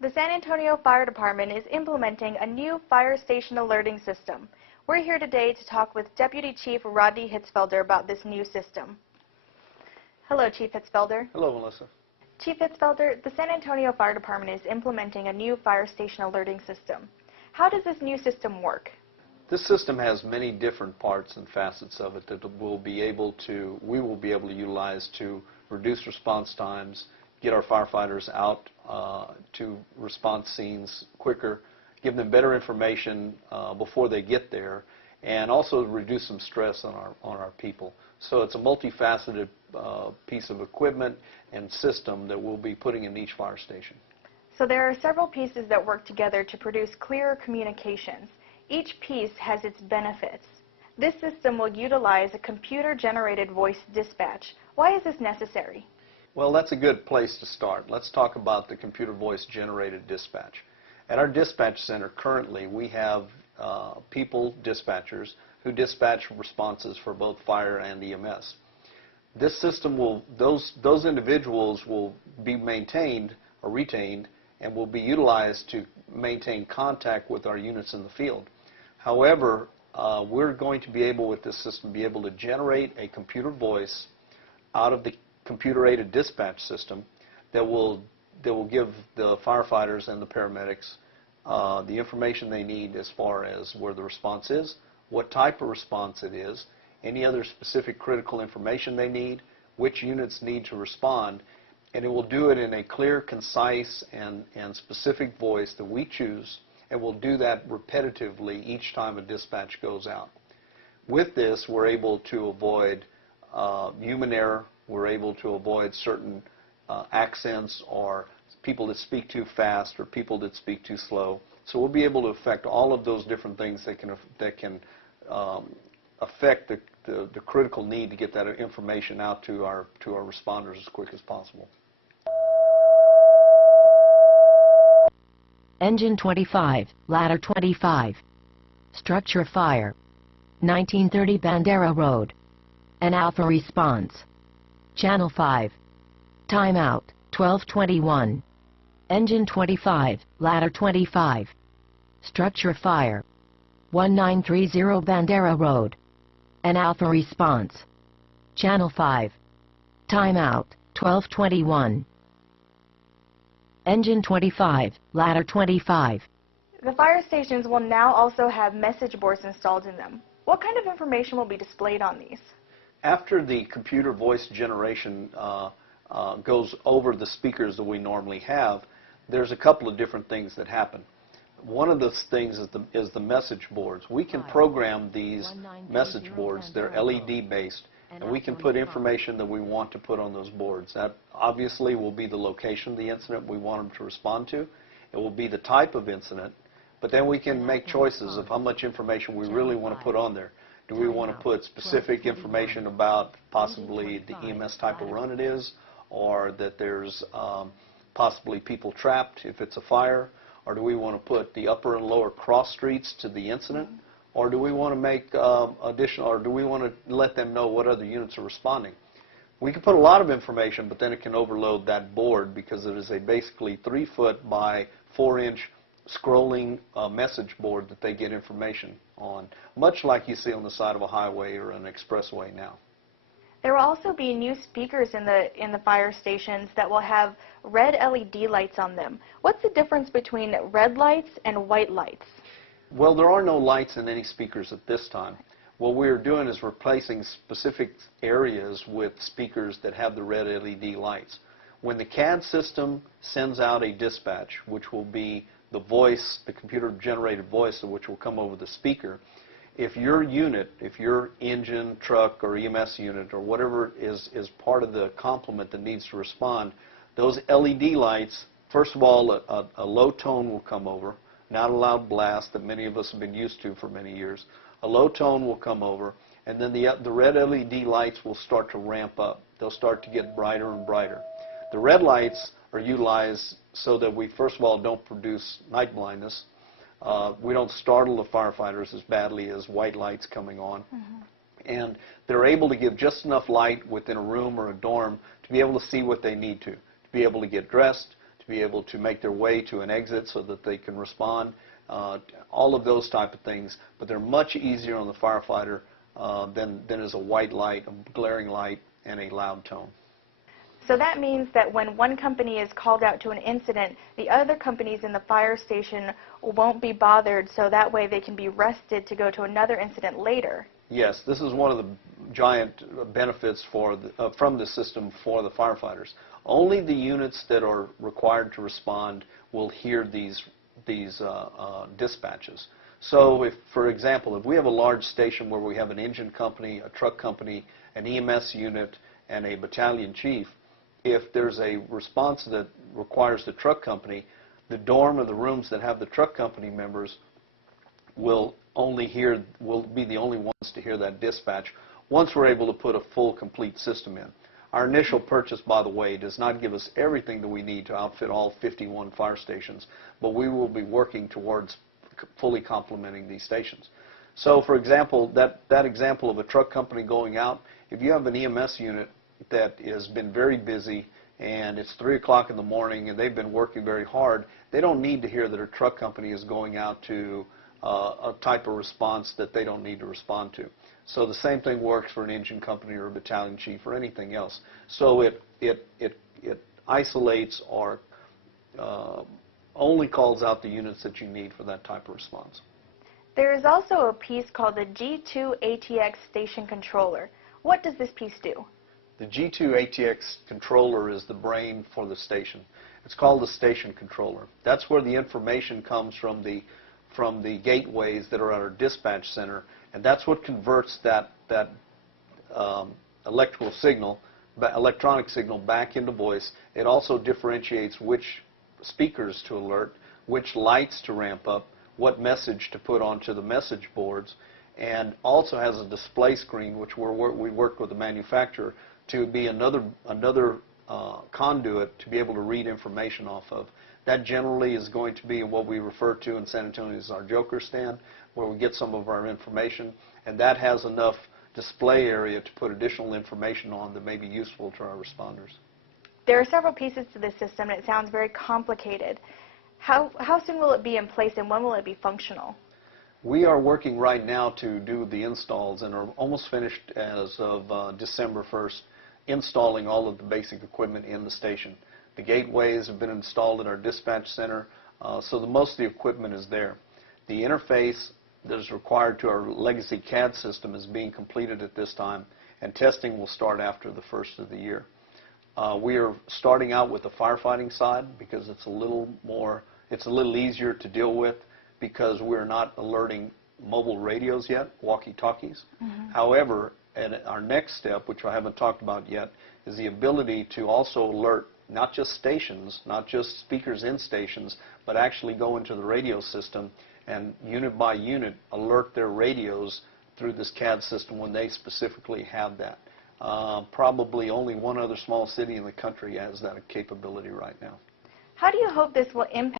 The San Antonio Fire Department is implementing a new fire station alerting system. We're here today to talk with Deputy Chief Rodney Hitzfelder about this new system. Hello, Chief Hitzfelder. Hello, Melissa. Chief Hitzfelder, the San Antonio Fire Department is implementing a new fire station alerting system. How does this new system work? This system has many different parts and facets of it that we will be able to utilize to reduce response times, get our firefighters out to response scenes quicker, give them better information before they get there, and also reduce some stress on our people. So it's a multifaceted piece of equipment and system that we'll be putting in each fire station. So there are several pieces that work together to produce clearer communications. Each piece has its benefits. This system will utilize a computer-generated voice dispatch. Why is this necessary? Well, that's a good place to start. Let's talk about the computer voice-generated dispatch. At our dispatch center currently, we have dispatchers, who dispatch responses for both fire and EMS. This system those individuals will be maintained or retained and will be utilized to maintain contact with our units in the field. However, we're going to be able, with this system, be able to generate a computer voice out of the computer-aided dispatch system that will give the firefighters and the paramedics the information they need as far as where the response is, what type of response it is, any other specific critical information they need, which units need to respond, and it will do it in a clear, concise, and specific voice that we choose, and we'll do that repetitively each time a dispatch goes out. With this, we're able to avoid human error. We're able to avoid certain accents or people that speak too fast or people that speak too slow. So we'll be able to affect all of those different things that can affect the critical need to get that information out to our responders as quick as possible. Engine 25, Ladder 25. Structure fire. 1930 Bandera Road. An Alpha response. Channel 5. Timeout, 12:21. Engine 25, Ladder 25. Structure fire. 1930 Bandera Road. An Alpha response. Channel 5. Timeout, 12:21. Engine 25, Ladder 25. The fire stations will now also have message boards installed in them. What kind of information will be displayed on these? After the computer voice generation goes over the speakers that we normally have, there's a couple of different things that happen. One of those things is the message boards. We can program these message boards. They're LED based, and we can put information that we want to put on those boards. That obviously will be the location of the incident we want them to respond to. It will be the type of incident, but then we can make choices of how much information we really want to put on there. Do we want to put specific information about possibly the EMS type of run it is, or that there's possibly people trapped if it's a fire, or do we want to put the upper and lower cross streets to the incident, or do we want to make additional, or do we want to let them know what other units are responding? We can put a lot of information, but then it can overload that board because it is a basically 3-foot by 4-inch scrolling message board that they get information on, much like you see on the side of a highway or an expressway now. There will also be new speakers in the fire stations that will have red LED lights on them. What's the difference between red lights and white lights? Well, there are no lights in any speakers at this time. What we're doing is replacing specific areas with speakers that have the red LED lights. When the CAD system sends out a dispatch, which will be the voice, the computer-generated voice, which will come over the speaker, if your unit, if your engine, truck, or EMS unit, or whatever is part of the complement that needs to respond, those LED lights, first of all, a low tone will come over, not a loud blast that many of us have been used to for many years. A low tone will come over, and then the red LED lights will start to ramp up. They'll start to get brighter and brighter. The red lights are utilized so that we, first of all, don't produce night blindness. We don't startle the firefighters as badly as white lights coming on. And they're able to give just enough light within a room or a dorm to be able to see what they need to be able to get dressed, to be able to make their way to an exit so that they can respond, all of those type of things. But they're much easier on the firefighter than is a white light, a glaring light, and a loud tone. So that means that when one company is called out to an incident, the other companies in the fire station won't be bothered, so that way they can be rested to go to another incident later. Yes, this is one of the giant benefits from the system for the firefighters. Only the units that are required to respond will hear these dispatches. So if, for example, if we have a large station where we have an engine company, a truck company, an EMS unit, and a battalion chief, if there's a response that requires the truck company, the dorm or the rooms that have the truck company members will be the only ones to hear that dispatch once we're able to put a full, complete system in. Our initial purchase, by the way, does not give us everything that we need to outfit all 51 fire stations, but we will be working towards fully complementing these stations. So, for example, that example of a truck company going out, if you have an EMS unit that has been very busy and it's 3 o'clock in the morning and they've been working very hard, they don't need to hear that a truck company is going out to a type of response that they don't need to respond to. So the same thing works for an engine company or a battalion chief or anything else. So it isolates or only calls out the units that you need for that type of response. There is also a piece called the G2 ATX Station Controller. What does this piece do? The G2 ATX controller is the brain for the station. It's called the station controller. That's where the information comes from the gateways that are at our dispatch center, and that's what converts that electronic signal back into voice. It also differentiates which speakers to alert, which lights to ramp up, what message to put onto the message boards, and also has a display screen, which we worked with the manufacturer to be another conduit to be able to read information off of. That generally is going to be what we refer to in San Antonio as our Joker stand, where we get some of our information, and that has enough display area to put additional information on that may be useful to our responders. There are several pieces to this system, and it sounds very complicated. How soon will it be in place, and when will it be functional? We are working right now to do the installs and are almost finished as of December 1st, installing all of the basic equipment in the station. The gateways have been installed at our dispatch center, so most of the equipment is there. The interface that is required to our legacy CAD system is being completed at this time, and testing will start after the first of the year. We are starting out with the firefighting side because it's a little easier to deal with because we're not alerting mobile radios yet, walkie-talkies. However, and our next step, which I haven't talked about yet, is the ability to also alert not just stations, not just speakers in stations, but actually go into the radio system and unit by unit alert their radios through this CAD system when they specifically have that. Probably only one other small city in the country has that capability right now. How do you hope this will impact